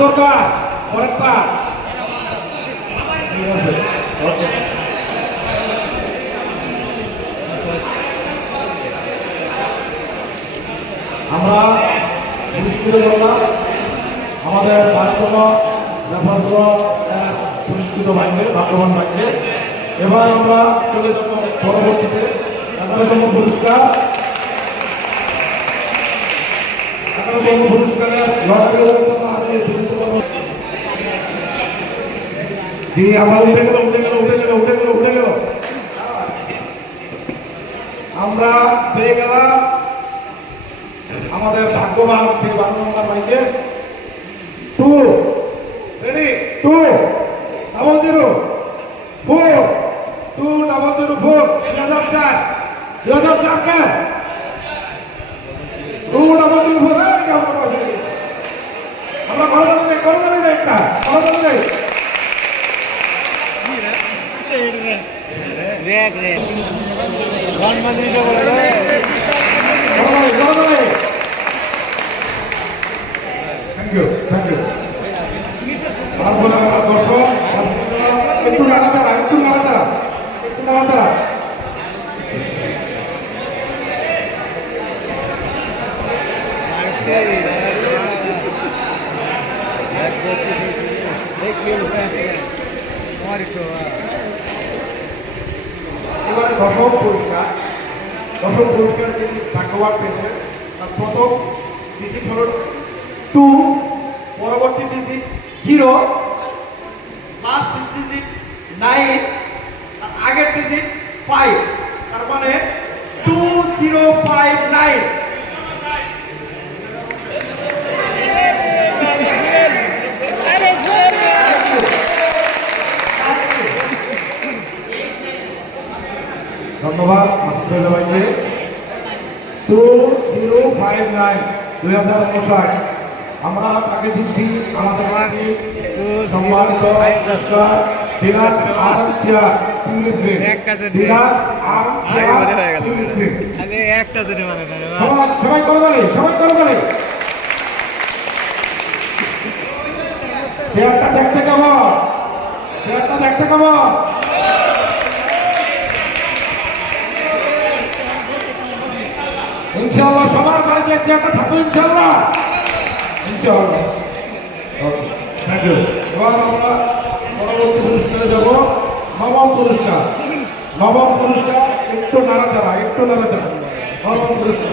দরকার পরেরটা ওকে আমরা পুরস্কৃত করলাম আমাদের বাড়িতম রেফারেন্সগুলো পুরস্কৃত ভাগ্যে ভাগ্যবান ভাগ্যে। এবার আমরা চলে যাব পরবর্তীতে এগারোতম পুরস্কার। এগারোতম পুরস্কারের আমার উঠে গেল উঠে গেল উঠে গেল উঠে গেল উঠে গেল। আমরা পেয়ে গেলাম আমাদের ভাগ্যবান সেই 12 নম্বর বাইকে 2 রেডি 2 ডাবল 0 4 2 ডাবল 0 4 2004 কে 2 ডাবল 0 4 আমরা করোনা নেই একটা করোনা নেই রেগ রে সম্মান দিতে বলে থ্যাংক ইউ তারপরে আমরা দর্শক একটু নাড়াতাড়া একটু নাড়াতাড়া একটু নাড়াতাড়া এবারে দশম পুরস্কার যিনি ভাগ্যবান পেয়েছে তার প্রথম ডিজিট হল 2, পরবর্তী ডিজিট 0, লাস্ট ডিজিট 9, আর আগের ডিজিট 5, তার মানে 2059। ধন্যবাদ ভাইকে 2059 2059 আমরা তাকে দিচ্ছি আমাদের সম্মানিত সিরাজ আরামচিয়া সবাই করবে চেয়ারটা দেখতে কেমন ইনশাআল্লাহ সবার বাড়িতে চেয়ারটা থাকবে ইনশাআল্লাহ ওকে থ্যাংক ইউ। এবার আমরা পরবর্তী পুরস্কারে যাব নবম পুরস্কার একটু নাড়াচাড়া নবম পুরস্কার